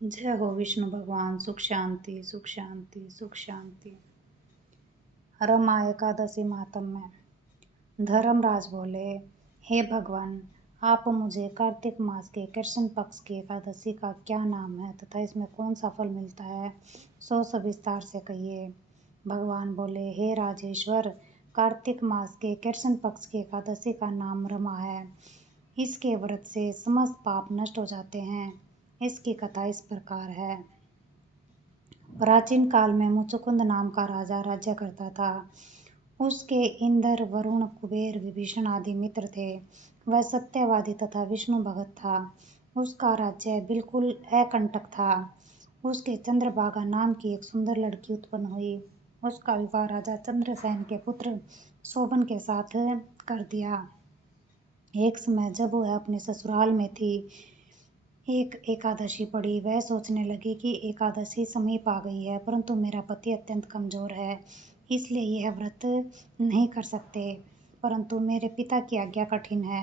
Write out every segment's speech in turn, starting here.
जय हो विष्णु भगवान। सुख शांति सुख शांति सुख शांति। रमा एकादशी माहात्म्य। धर्मराज बोले, हे भगवान, आप मुझे कार्तिक मास के कृष्ण पक्ष की एकादशी का क्या नाम है तथा इसमें कौन सा फल मिलता है, सो सविस्तार से कहिए। भगवान बोले, हे राजेश्वर, कार्तिक मास के कृष्ण पक्ष की एकादशी का नाम रमा है। इसके व्रत से समस्त पाप नष्ट हो जाते हैं। इसकी कथा इस प्रकार है। प्राचीन काल में मुचुकुंद नाम का राजा राज्य करता था। उसके इंद्र, वरुण, कुबेर, विभीषण आदि मित्र थे। वह सत्यवादी तथा विष्णु भगत था। उसका राज्य बिल्कुल अकंटक था। उसके चंद्रभागा नाम की एक सुंदर लड़की उत्पन्न हुई। उसका विवाह राजा चंद्रसेन के पुत्र शोभन के साथ कर दिया। एक समय जब वह अपने ससुराल में थी, एक एकादशी पड़ी। वह सोचने लगी कि एकादशी समीप आ गई है, परंतु मेरा पति अत्यंत कमजोर है, इसलिए यह व्रत नहीं कर सकते। परंतु मेरे पिता की आज्ञा कठिन है।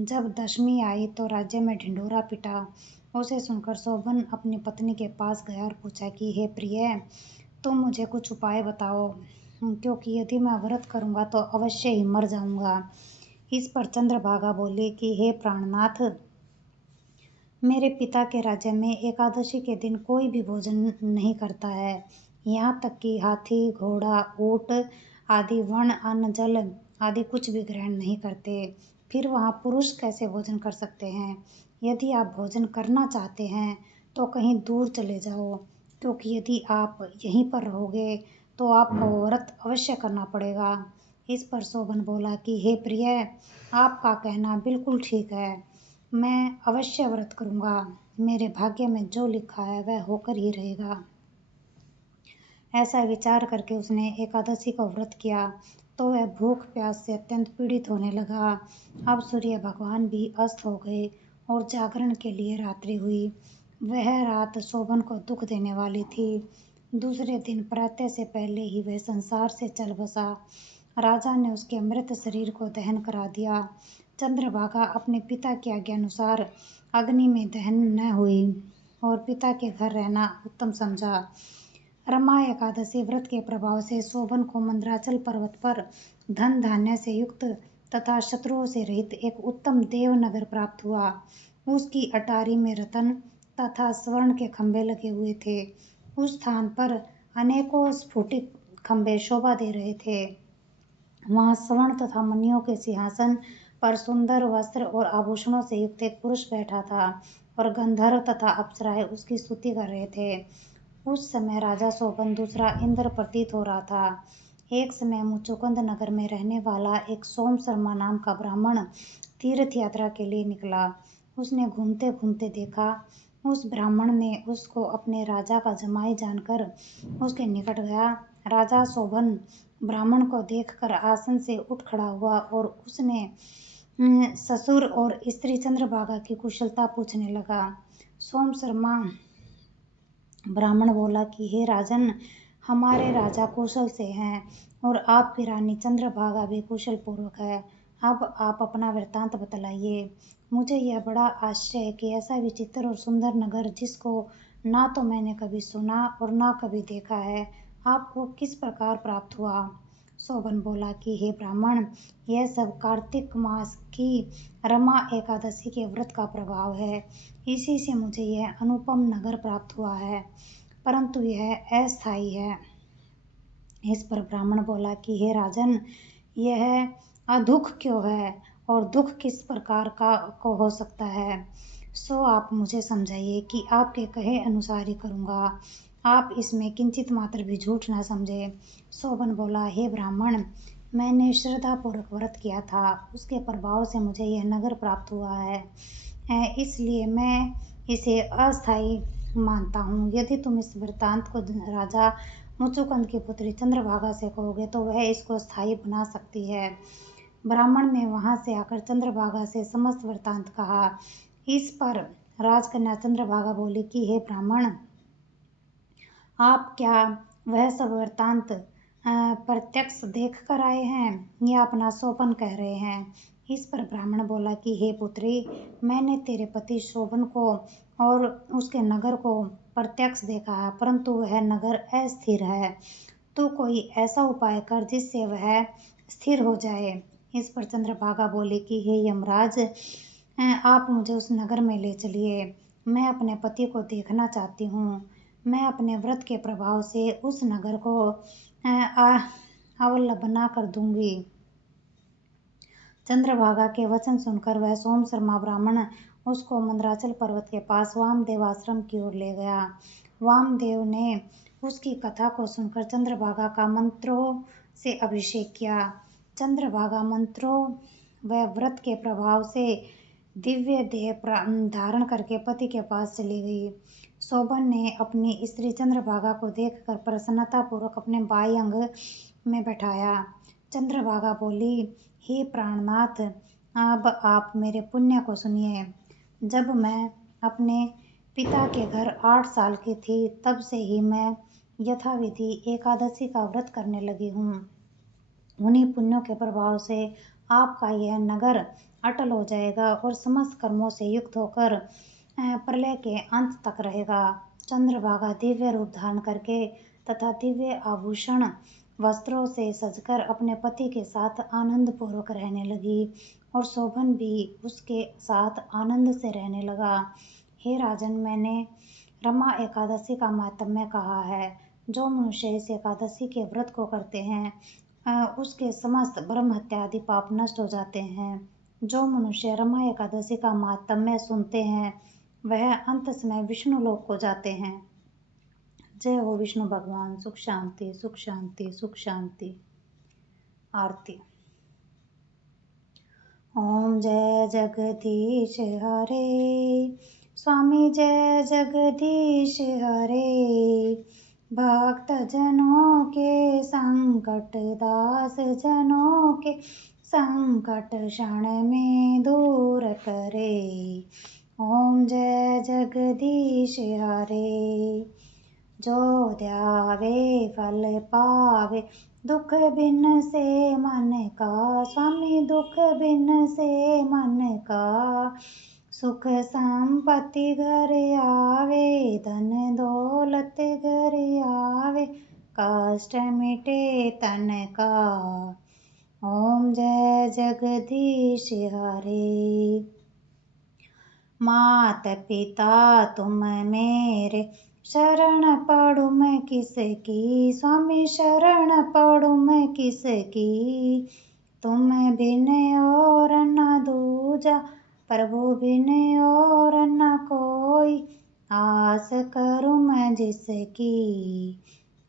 जब दशमी आई तो राज्य में ढिंढोरा पिटा। उसे सुनकर शोभन अपनी पत्नी के पास गया और पूछा कि हे प्रिय, तुम मुझे कुछ उपाय बताओ, क्योंकि यदि मैं व्रत करूंगा तो अवश्य ही मर जाऊंगा। इस पर चंद्रभागा बोली कि हे प्राणनाथ, मेरे पिता के राज्य में एकादशी के दिन कोई भी भोजन नहीं करता है। यहाँ तक कि हाथी, घोड़ा, ऊंट आदि वर्ण, अन्न, जल आदि कुछ भी ग्रहण नहीं करते। फिर वहाँ पुरुष कैसे भोजन कर सकते हैं? यदि आप भोजन करना चाहते हैं तो कहीं दूर चले जाओ, क्योंकि यदि आप यहीं पर रहोगे तो आपको व्रत अवश्य करना पड़ेगा। इस पर शोभन बोला कि हे प्रिय, आपका कहना बिल्कुल ठीक है। मैं अवश्य व्रत करूंगा। मेरे भाग्य में जो लिखा है वह होकर ही रहेगा। ऐसा विचार करके उसने एकादशी का व्रत किया तो वह भूख प्यास से अत्यंत पीड़ित होने लगा। अब सूर्य भगवान भी अस्त हो गए और जागरण के लिए रात्रि हुई। वह रात शोभन को दुख देने वाली थी। दूसरे दिन प्रातः से पहले ही वह संसार से चल बसा। राजा ने उसके मृत शरीर को दहन करा दिया। चंद्रभागा अपने पिता की आज्ञानुसार अग्नि में दहन न हुई और पिता के घर रहना उत्तम समझा। रमा एकादशी व्रत के प्रभाव से शोभन को मंदराचल पर्वत पर धन धान्य से युक्त तथा शत्रुओं से रहित एक उत्तम देवनगर प्राप्त हुआ। उसकी अटारी में रतन तथा स्वर्ण के खंभे लगे हुए थे। उस स्थान पर अनेकों स्फुटित खंभे शोभा दे रहे थे। वहाँ स्वर्ण तथा मणियों के सिंहासन पर सुंदर वस्त्र और आभूषणों से युक्त एक पुरुष बैठा था और गंधर्व तथा अप्सराएं उसकी स्तुति कर रहे थे। उस समय राजा शोभन दूसरा इंद्र प्रतीत हो रहा था। एक समय मुचुकुंद नगर में रहने वाला एक सोम शर्मा नाम का ब्राह्मण तीर्थ यात्रा के लिए निकला। उसने घूमते घूमते देखा। उस ब्राह्मण ने उसको अपने राजा का जमाई जानकर उसके निकट गया। राजा शोभन ब्राह्मण को देखकर आसन से उठ खड़ा हुआ और उसने ससुर और स्त्री चंद्रभागा की कुशलता पूछने लगा। सोम शर्मा ब्राह्मण बोला कि हे राजन, हमारे राजा कुशल से हैं और आपकी रानी चंद्रभागा भी कुशल पूर्वक है। अब आप अपना वृत्तांत बतलाइए। मुझे यह बड़ा आश्चर्य है कि ऐसा विचित्र और सुंदर नगर, जिसको ना तो मैंने कभी सुना और ना कभी देखा है, आपको किस प्रकार प्राप्त हुआ। शोभन बोला कि हे ब्राह्मण, यह सब कार्तिक मास की रमा एकादशी के व्रत का प्रभाव है। इसी से मुझे यह अनुपम नगर प्राप्त हुआ है, परंतु यह अस्थायी है। इस पर ब्राह्मण बोला कि हे राजन, यह अदुख क्यों है और दुख किस प्रकार का को हो सकता है, सो आप मुझे समझाइए कि आपके कहे अनुसार ही करूँगा। आप इसमें किंचित मात्र भी झूठ न समझे। शोभन बोला, हे ब्राह्मण, मैंने श्रद्धापूर्वक व्रत किया था, उसके प्रभाव से मुझे यह नगर प्राप्त हुआ है, इसलिए मैं इसे अस्थायी मानता हूँ। यदि तुम इस वृत्तांत को राजा मुचुकुंद की पुत्री चंद्रभागा से कहोगे तो वह इसको स्थायी बना सकती है। ब्राह्मण ने वहां से आकर चंद्रभागा से समस्त वृत्तांत कहा। इस पर राजकन्या चंद्रभागा बोली कि हे ब्राह्मण, आप क्या वह सब वृत्तांत प्रत्यक्ष देख कर आए हैं या अपना सोपन कह रहे हैं। इस पर ब्राह्मण बोला कि हे पुत्री, मैंने तेरे पति शोभन को और उसके नगर को प्रत्यक्ष देखा है, परंतु वह नगर अस्थिर है। तू कोई ऐसा उपाय कर जिससे वह स्थिर हो जाए। इस पर चंद्रभागा बोली कि हे यमराज, आप मुझे उस नगर में ले चलिए। मैं अपने पति को देखना चाहती हूँ। मैं अपने व्रत के प्रभाव से उस नगर को अवलंबना कर दूंगी। चंद्रभागा के वचन सुनकर वह सोम शर्मा ब्राह्मण उसको मंदराचल पर्वत के पास वामदेव आश्रम की ओर ले गया। वामदेव ने उसकी कथा को सुनकर चंद्रभागा का मंत्रों से अभिषेक किया। चंद्रभागा मंत्रों व व्रत के प्रभाव से दिव्य देह धारण करके पति के पास चली गई। शोभन ने अपनी स्त्री चंद्रभागा को देखकर प्रसन्नतापूर्वक अपने बाएं अंग में बैठाया। चंद्रभागा बोली, हे प्राणनाथ, अब आप मेरे पुण्य को सुनिए। जब मैं अपने पिता के घर 8 साल की थी, तब से ही मैं यथाविधि एकादशी का व्रत करने लगी हूँ। उन्हीं पुण्यों के प्रभाव से आपका यह नगर अटल हो जाएगा और समस्त कर्मों से युक्त होकर प्रलय के अंत तक रहेगा। चंद्रभागा दिव्य रूप धारण करके तथा दिव्य आभूषण वस्त्रों से सजकर अपने पति के साथ आनंद पूर्वक रहने लगी और शोभन भी उसके साथ आनंद से रहने लगा। हे राजन, मैंने रमा एकादशी का महात्म्य कहा है। जो मनुष्य इस एकादशी के व्रत को करते हैं, उसके समस्त ब्रह्म हत्या आदि पाप नष्ट हो जाते हैं। जो मनुष्य रमा एकादशी का महात्म्य सुनते हैं, वह अंत समय विष्णु लोक को जाते हैं। जय हो विष्णु भगवान। सुख शांति, सुख शांति, सुख शांति। आरती। ओम जय जगदीश हरे, स्वामी जय जगदीश हरे। भक्त जनों के संकट, दास जनों के संकट क्षण में दूर करे। ओम जय जगदीश हरे। जो ध्यावे फल पावे, दुख बिन से मन का। स्वामी दुख बिन से मन का। सुख संपत्ति घर आवे, धन दौलत घर आवे। कष्ट मिटे तन का। ओम जय जगदीश हरे। मात पिता तुम मेरे, शरण पड़ू मैं किसकी। स्वामी शरण पड़ू मैं किसकी। तुम बिन और न दूजा, प्रभु बिन और न कोई। आस करूँ मैं जिसकी।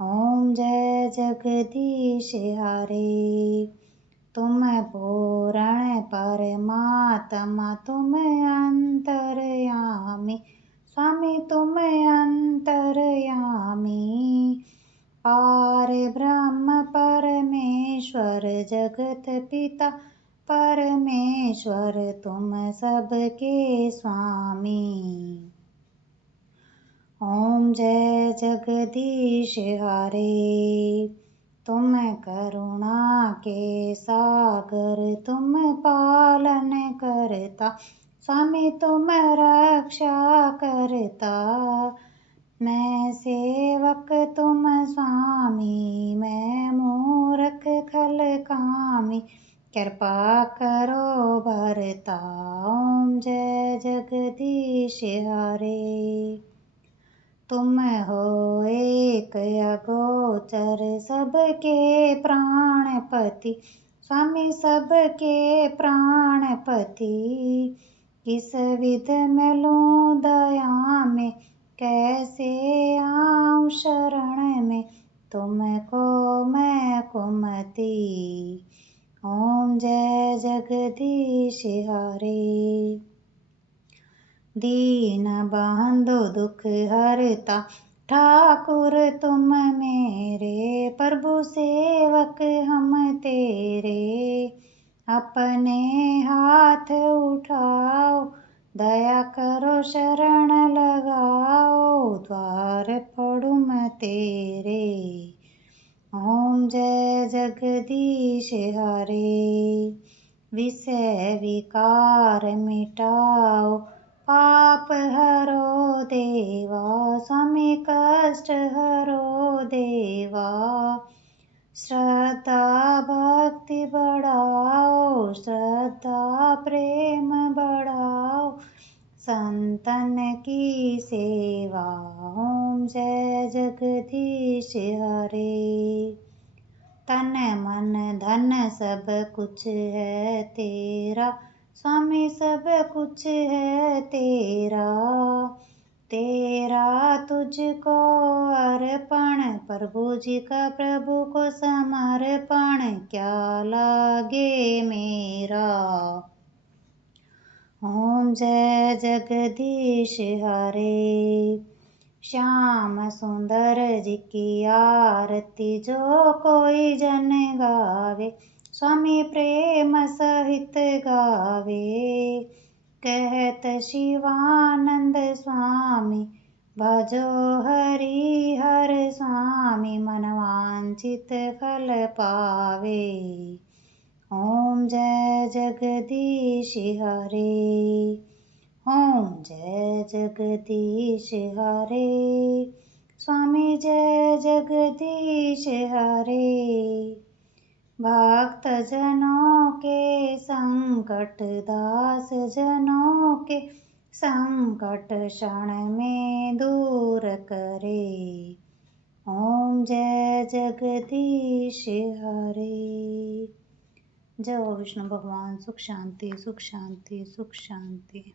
ओम जय जगदीश हरे। तुम पूर्ण परमात्मा, तुम अंतर्यामी। स्वामी तुम अंतर्यामी। पार ब्रह्म परमेश्वर, जगत पिता परमेश्वर, तुम सबके स्वामी। ओम जय जगदीश हरे। तुम करुणा के सागर, तुम पालन करता। स्वामी तुम रक्षा करता। मैं सेवक तुम स्वामी, मैं मूर्ख खल कामी। कृपा करो भरता। ओम जय जगदीश हरे। तुम हो एक अगोचर, सबके प्राणपति। स्वामी सबके प्राणपति। किस विध मिलूं दया में, कैसे आऊं शरण में। तुमको मैं कुमति। ओम जय जगदीश हरे। दीन बंधु दुख हरता, ठाकुर तुम मेरे। प्रभु सेवक हम तेरे। अपने हाथ उठाओ, दया करो शरण लगाओ। द्वार पड़ू मैं तेरे। ओम जय जगदीश हरे। विषय विकार मिटाओ, पाप हरो देवा, स्वामी कष्ट हरो देवा। श्रद्धा भक्ति बढ़ाओ, श्रद्धा प्रेम बढ़ाओ, संतन की सेवा। ओम जय जगदीश हरे। तन मन धन सब कुछ है तेरा, स्वामी सब कुछ है तेरा। तेरा तुझको अर्पण, प्रभु जी का प्रभु को समर्पण, क्या लागे मेरा। ओम जय जगदीश हरे। श्याम सुंदर जी की आरती जो कोई जन गावे, स्वामी प्रेम सहित गावे। कहत शिवानंद स्वामी, भजो हरि हर स्वामी, मन वांछित फल पावे। ओम जय जगदीश हरे। ओम जय जगदीश हरे। स्वामी जय जगदीश हरे। भक्त जनों के संकट, दास जनों के संकट, क्षण में दूर करे। ओम जय जगदीश हरे। जय हो विष्णु भगवान। सुख शांति, सुख शांति, सुख शांति।